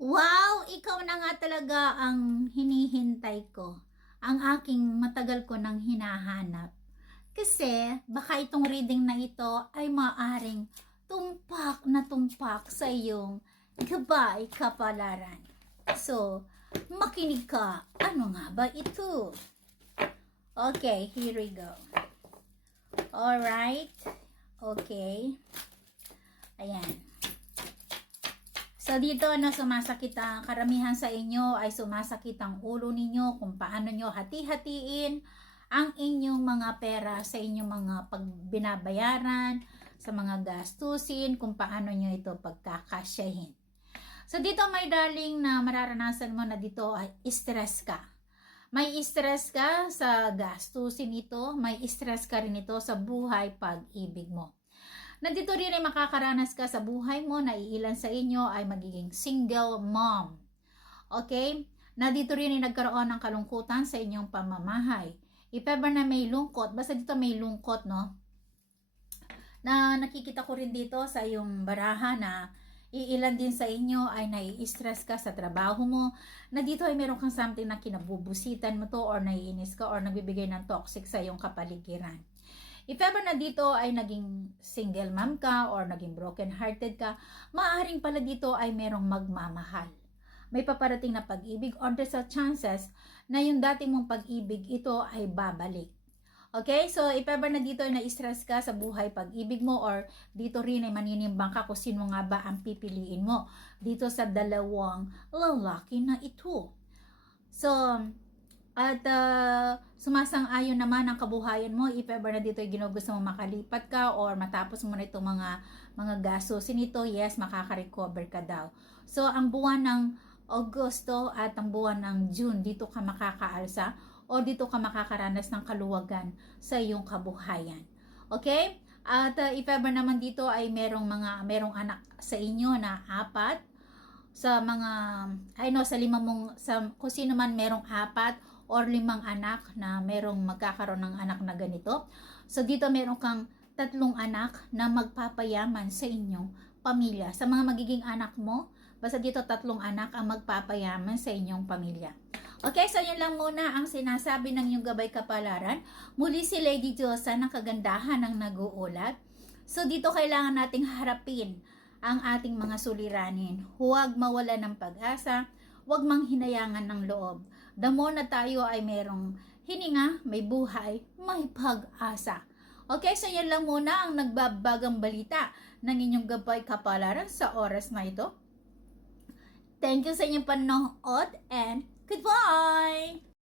Wow! Ikaw na nga talaga ang hinihintay ko. Ang aking matagal ko nang hinahanap. Kasi baka itong reading na ito ay maaring tumpak na tumpak sa iyong gabay kapalaran. So, makinig ka. Ano nga ba ito? Okay, here we go. Alright. Okay. Ayan. So dito na sumasakit ang karamihan sa inyo ay sumasakit ang ulo ninyo kung paano nyo hati-hatiin ang inyong mga pera sa inyong mga pagbinabayaran, sa mga gastusin, kung paano nyo ito pagkakasyahin. So dito may darling na mararanasan mo na dito ay stress ka. May stress ka sa gastusin ito, may stress ka rin ito sa buhay pag-ibig mo. Nandito rin ay makakaranas ka sa buhay mo na iilan sa inyo ay magiging single mom. Okay? Nandito rin ay nagkaroon ng kalungkutan sa inyong pamamahay. If ever na may lungkot, basta dito may lungkot, no? Na nakikita ko rin dito sa iyong baraha na iilan din sa inyo ay nai-stress ka sa trabaho mo, na dito ay meron kang something na kinabubusitan mo to or naiinis ka or nagbibigay ng toxic sa iyong kapaligiran. If ever na dito ay naging single mom ka or naging broken hearted ka, maaaring pala dito ay merong magmamahal. May paparating na pag-ibig or there's a chances na yung dating mong pag-ibig ito ay babalik. Okay, so if ever na dito ay na-stress ka sa buhay pag-ibig mo or dito rin ay maninimbang ka kung sino nga ba ang pipiliin mo dito sa dalawang lalaki na ito. So, at sumasang-ayon naman ang kabuhayan mo if ever na dito ay ginugusto mo makalipat ka or matapos mo na itong mga gastusin nito, yes, makaka-recover ka daw. So, ang buwan ng Agosto at ang buwan ng June, dito ka makakaalsa o dito ka makakaranas ng kaluwagan sa iyong kabuhayan. Okay? At if ever naman dito ay merong anak sa inyo na 4, sa mga kung sino man merong 4 or 5 anak na merong magkakaroon ng anak na ganito. So dito meron kang 3 anak na magpapayaman sa inyong pamilya. Sa mga magiging anak mo, basta dito 3 anak ang magpapayaman sa inyong pamilya. Okay, so yun lang muna ang sinasabi ng iyong gabay kapalaran. Muli si Lady Diyosa ng kagandahan ng nag-uulat. So dito kailangan nating harapin ang ating mga suliranin. Huwag mawala ng pag-asa, huwag manghinayangan ng loob. The more na tayo ay merong hininga, may buhay, may pag-asa. Okay, so yan lang muna ang nagbabagang balita ng inyong gabay kapalaran sa oras na ito. Thank you sa inyong panonood and goodbye!